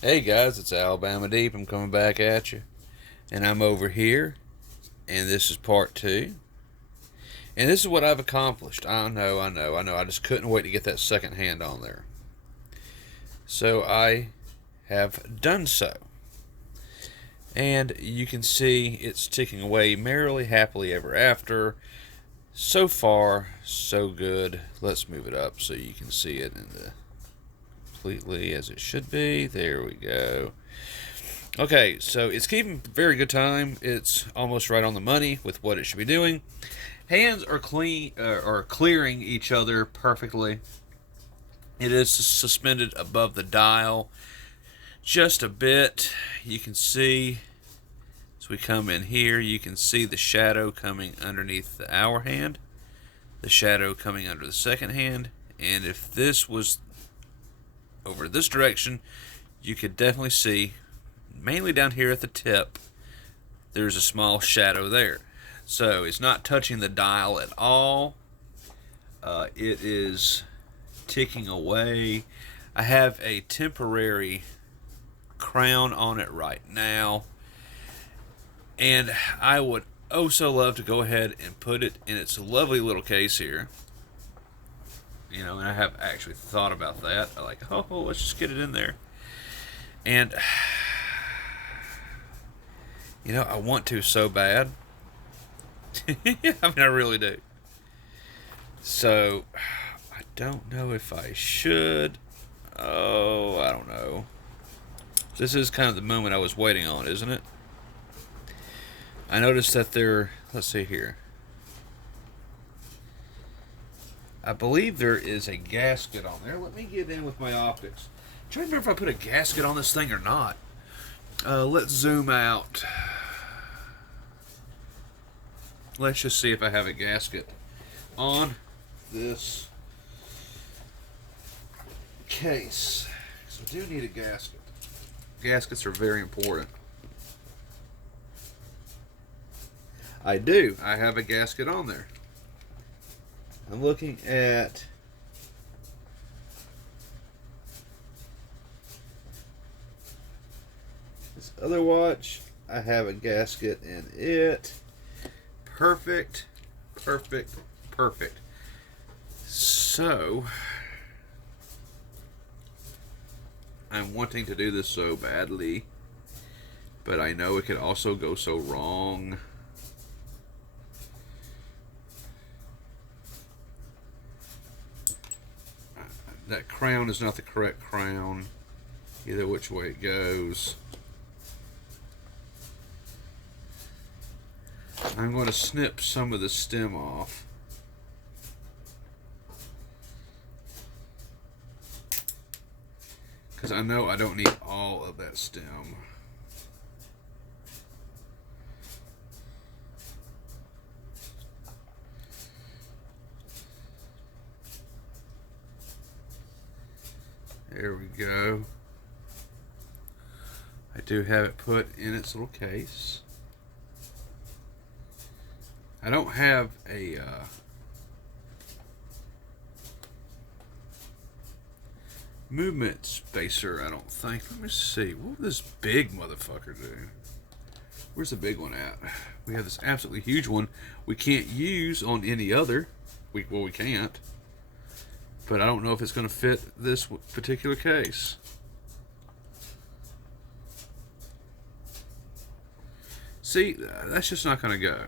Hey guys, it's Alabama Deep. I'm coming back at you. And I'm over here, and this is part two. And this is what I've accomplished. I know. I just couldn't wait to get that second hand on there. So I have done so. And you can see it's ticking away merrily, happily ever after. So far, so good. Let's move it up so you can see it in the completely as it should be. There we go. Okay, so it's keeping very good time. It's almost right on the money with what it should be doing. Hands are clearing each other perfectly. It is suspended above the dial just a bit. You can see as we come in here, you can see the shadow coming underneath the hour hand, the shadow coming under the second hand, and if this was over this direction, you could definitely see, mainly down here at the tip, there's a small shadow there. So it's not touching the dial at all. It is ticking away. I have a temporary crown on it right now, and I would oh so love to go ahead and put it in its lovely little case here. And I have actually thought about that. I like, oh, let's just get it in there. And I want to so bad. I mean, I really do. So, I don't know if I should. Oh, I don't know. This is kind of the moment I was waiting on, isn't it? I noticed that let's see here. I believe there is a gasket on there. Let me get in with my optics. I'm trying to remember if I put a gasket on this thing or not. Let's zoom out. Let's just see if I have a gasket on this case. So I do need a gasket. Gaskets are very important. I do. I have a gasket on there. I'm looking at this other watch. I have a gasket in it. Perfect. So, I'm wanting to do this so badly, but I know it could also go so wrong. That crown is not the correct crown, either which way it goes. I'm going to snip some of the stem off. Because I know I don't need all of that stem. There we go. I do have it put in its little case. I don't have a movement spacer, I don't think. Let me see. What would this big motherfucker do? Where's the big one at? We have this absolutely huge one we can't use on any other. We can't. But I don't know if it's going to fit this particular case. See, that's just not going to go.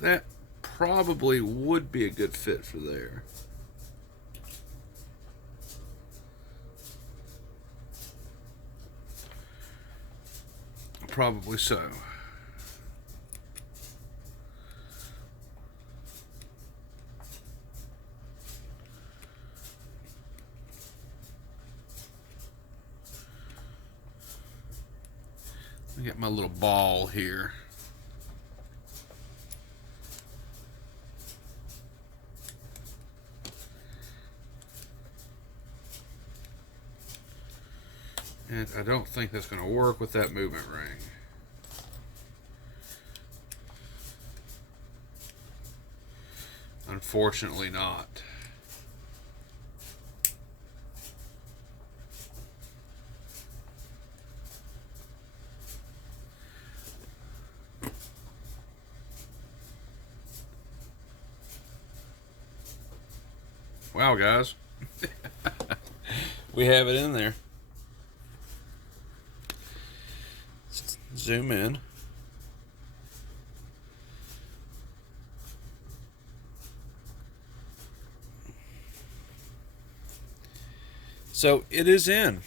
That probably would be a good fit for there. Probably so. Let me get my little ball here. And I don't think that's going to work with that movement ring. Unfortunately not. Wow, guys. We have it in there. Let's zoom in. So it is in.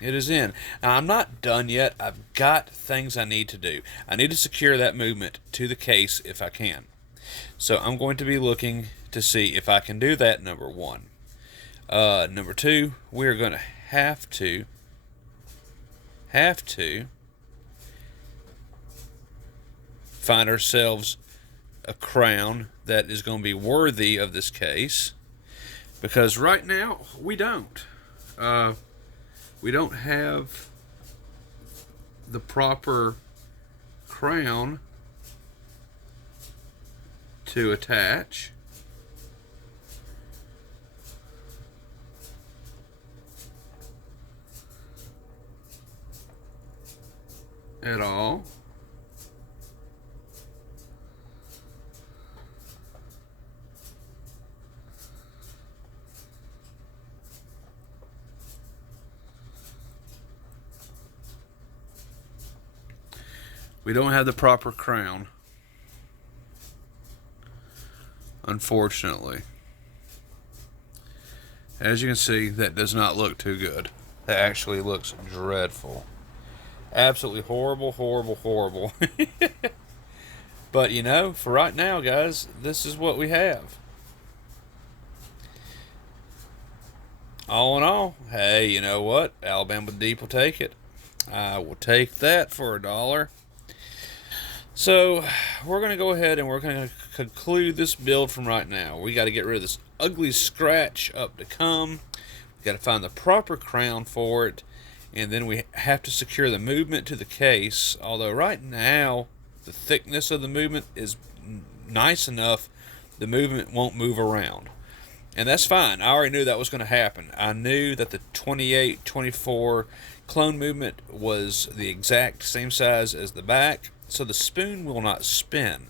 It is in. Now, I'm not done yet. I've got things I need to do. I need to secure that movement to the case if I can. So I'm going to be looking to see if I can do that, number one. Number two, we're going to have to find ourselves a crown that is going to be worthy of this case, because right now we don't. We don't have the proper crown to attach. At all. We don't have the proper crown, unfortunately. As you can see, that does not look too good. That actually looks dreadful. Absolutely horrible, horrible, horrible. But you know, for right now, guys, this is what we have. All in all, hey, you know what? Alabama Deep will take it. I will take that for $1. So we're going to go ahead and we're going to conclude this build from right now. We got to get rid of this ugly scratch up to come. We got to find the proper crown for it. And then we have to secure the movement to the case. Although right now, the thickness of the movement is nice enough, the movement won't move around. And that's fine. I already knew that was going to happen. I knew that the 28-24 clone movement was the exact same size as the back. So the spoon will not spin,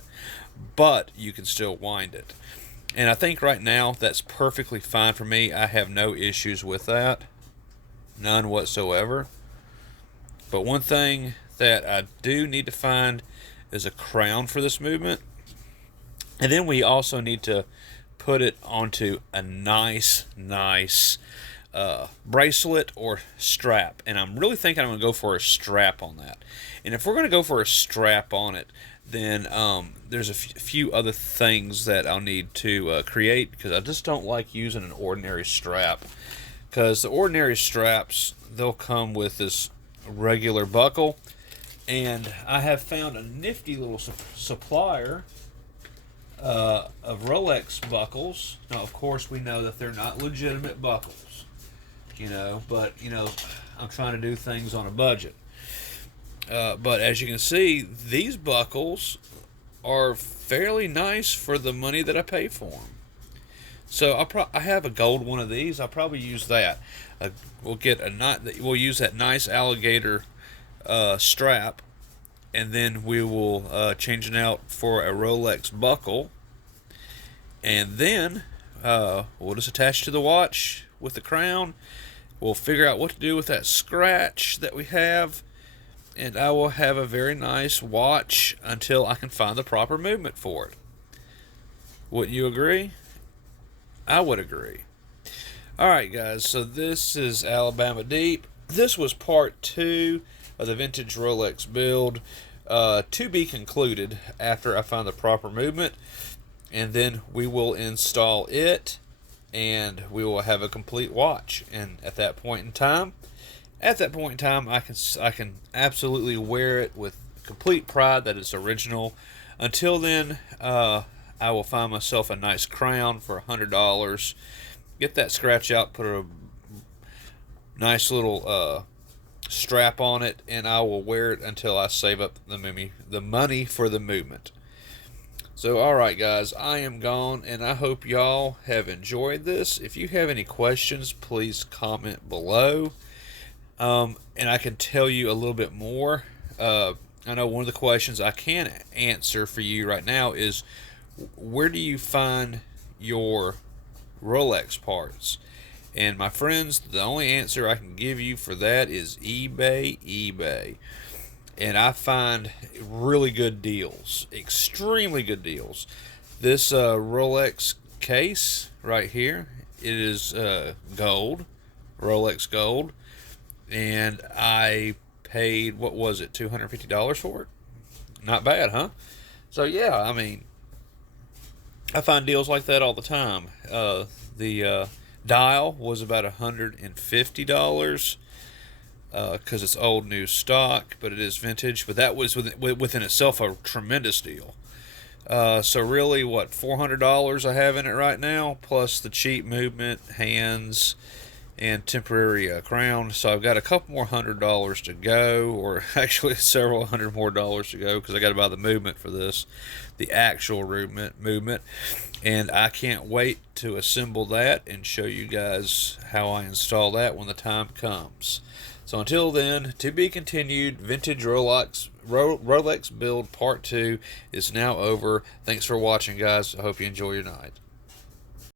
but you can still wind it. And I think right now that's perfectly fine for me. I have no issues with that. None whatsoever. But one thing that I do need to find is a crown for this movement. And then we also need to put it onto a nice bracelet or strap. And I'm really thinking I'm going to go for a strap on that. And if we're going to go for a strap on it, then there's a few other things that I'll need to create, because I just don't like using an ordinary strap. Because the ordinary straps, they'll come with this regular buckle. And I have found a nifty little supplier of Rolex buckles. Now, of course, we know that they're not legitimate buckles, you know, but, you know, I'm trying to do things on a budget. But as you can see, these buckles are fairly nice for the money that I pay for them. So I have a gold one of these. I'll probably use that. We'll use that nice alligator strap, and then we will change it out for a Rolex buckle, and then we'll just attach to the watch with the crown. We'll figure out what to do with that scratch that we have, and I will have a very nice watch until I can find the proper movement for it. Wouldn't you agree? I would agree. Alright, guys, so this is Alabama Deep. This was part 2 of the vintage Rolex build, to be concluded after I find the proper movement, and then we will install it, and we will have a complete watch. And at that point in time, I can absolutely wear it with complete pride that it's original. Until then, I will find myself a nice crown for $100. Get that scratch out, put a nice little strap on it, and I will wear it until I save up the money for the movement. So, alright, guys, I am gone, and I hope y'all have enjoyed this. If you have any questions, please comment below. And I can tell you a little bit more. I know one of the questions I can answer for you right now is where do you find your Rolex parts? And my friends, the only answer I can give you for that is eBay. And I find really good deals, extremely good deals. This Rolex case right here, it is gold, Rolex gold, and I paid, what was it, $250 for it? Not bad, huh? So yeah, I mean, I find deals like that all the time. The dial was about $150 because it's old new stock, but it is vintage. But that was within itself a tremendous deal. So really, what, $400 I have in it right now, plus the cheap movement, hands, and temporary crown. So I've got a couple more $100 to go, or actually several hundred more dollars to go, because I got to buy the movement for this, the actual movement, and I can't wait to assemble that and show you guys how I install that when the time comes. So until then, to be continued. Vintage Rolex build part 2 is now over. Thanks for watching, guys. I hope you enjoy your night.